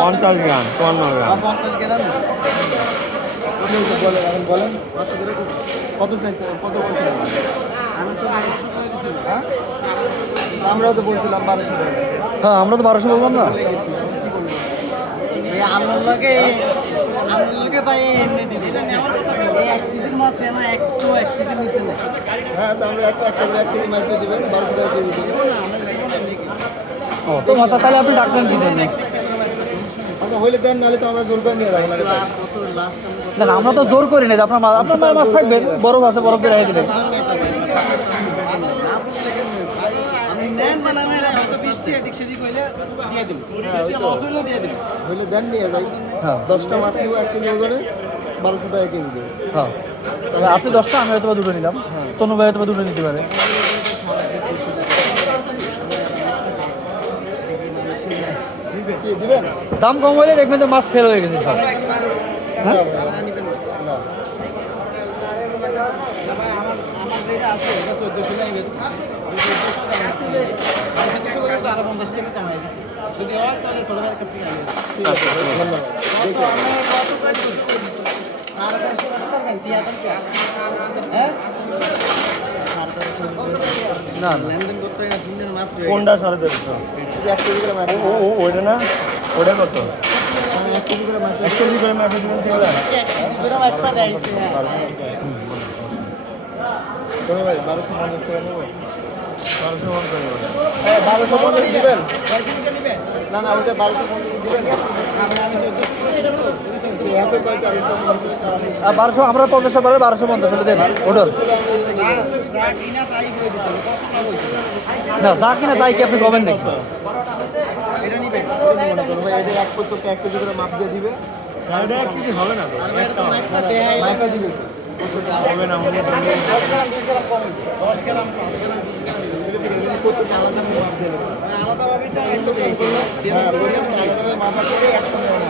পঞ্চাশ গ্রাম চুয়ান্ন গ্রাম। বলেন বলেন। কত কত হ্যাঁ? আমরাও তো বলছিলাম বারোশো টাকা হ্যাঁ আমরা তো বারোশো বললাম না। হ্যাঁ তো আমরা একটা একটা করে এক কেজি মাছ দিয়ে দেবেন বারোশো টাকা কেজি দেবেন। ও তো মাথা তাহলে আপনি ডাক্তার আমরা হইলে দেন নাহলে তো আমরা জোর করে নিয়ে যাব না আমরা তো জোর করি না আপনার মা- আপনার মাছ থাকবে বরফ আছে বরফ দিয়ে রেখে দিবেন আমি নেন বা না নেন হয়তো বৃষ্টি এদিক সেদিক হইলে দিয়ে দিন বৃষ্টি লস হইলেও দিয়ে দিন হইলে দেন নিয়ে যাই। হ্যাঁ। দশটা মাছ নিবো এক কেজি করে বারোশো টাকা কেজি দেবো। হ্যাঁ। তাহলে আপনি দশটা আমি হয়তো বা দুটো নিলাম। তনু ভাই হয়তো বা দুটো নিতে পারে কি দিবেন দাম কম হলে দেখবেন তো মাছ সেল হয়ে গেছে সব। হ্যাঁ? আরও না কোনটা সাড়ে দেড়শো ওইটা না? ওটা কত? এক কেজি করে দিবেন সেগুলো বারোশো পঞ্চাশ নেব। বারোশো। হ্যাঁ বারোশো পঞ্চাশ দিবেন? না না ওইটা বারোশো পঞ্চাশ দিবেন। আমরা পঞ্চাশ বারোশো পঞ্চাশ হলে দেন। ওটার না যা কিনা তাই কি আপনি কবেন নাকি এটা নিবেন মনে এদের এক প্রত্যেকটা এক কেজি করে মাপ দিয়ে দিবে হবে না হবে হ্যাঁ আলাদাভাবে মাপা করে একসঙ্গে হয়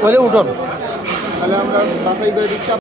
তাহলে হ্যাঁ উঠুন তাহলে আমরা বাছাই করে দিচ্ছি